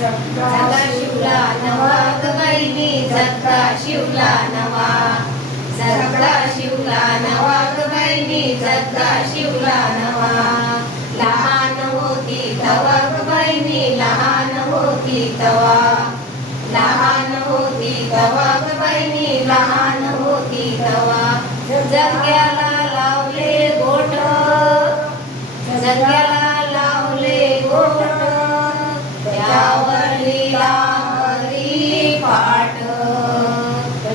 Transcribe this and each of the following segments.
झगा शिवला नवा ग बहिणी, झगा शिवला नवा. झगा शिवला नवा ग बहिणी, झगा शिवला नवा. लहान होती तवा ग बहिणी, लहान होती तवा. लहान होती तवा ग बहिणी, लहान होती तवा. झग्याला लावले गोठ, झग्याला लावले गोठ. त्यावर लीला हरी पाठ,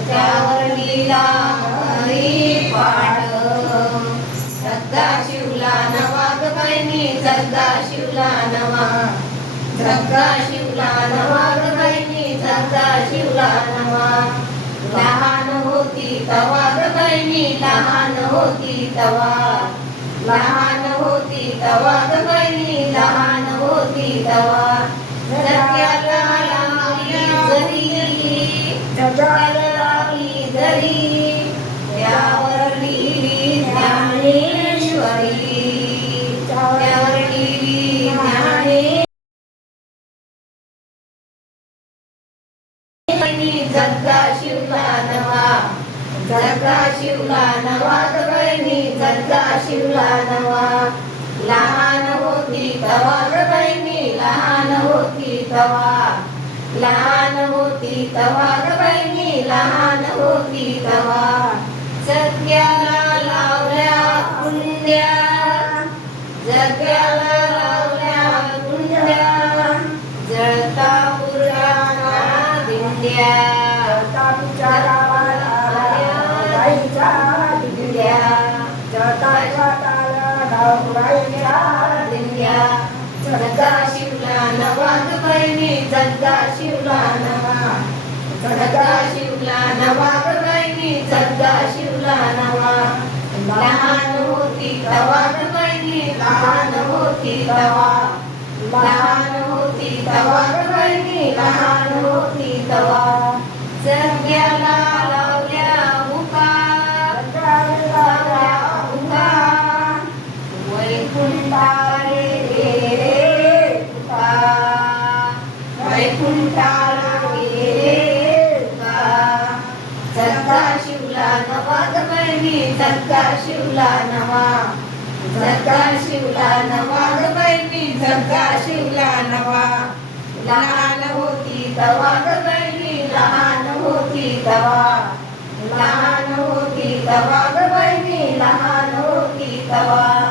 त्यावर लीला हरी पाठ. झगा शिवला नवा ग बहिणी, झगा शिवला नवा. झगा शिवला नवा ग बहिणी, झगा शिवला नवा. लहान होती तवा ग बहिणी, लहान होती तवा. लहान होती तवा ग बहिणी, लहान होती तवा. झग्याला लावली जरी, झग्याला लावली जरी. त्यावर लिहिली ज्ञानेश्वरी, त्यावर लिहिली ज्ञानेश्वरी. झगा शिवला नवा, झगा शिवला नवा ग बहिणी, झगा शिवला नवा. लहान होती तवा ग बहिणी, लहान होती तवा. लहान होती तवा ग बहिणी, लहान होती तवा. झग्याला लावल्या कुंड्या, झग्याला लावल्या कुंड्या. जळता पुराणा दिंड्या, जळता गाईच्या दिंड्या. दिंड्या. झगा शिवला नवा ग बहिणी, झगा शिवला नवा. झगा शिवला नवा ग बहिणी, झगा शिवला नवा. लहान होती तवा ग बहिणी, लहान होती तवा. लहान होती तवा ग बहिणी, लहान होती तवा. झग्याला लावल्या मुका, लावल्या मुका. वैकुंठाले गेले तुका, वैकुंठाला गेले तुका. झगा शिवला नवा ग बहिणी, झगा शिवला नवा. झगा शिवला नवा ग बहिणी, झगा शिवला नवा. लहान होती तवा ग बहिणी, लहान होती तवा. लहान होती तवा ग बहिणी, लहान होती तवा.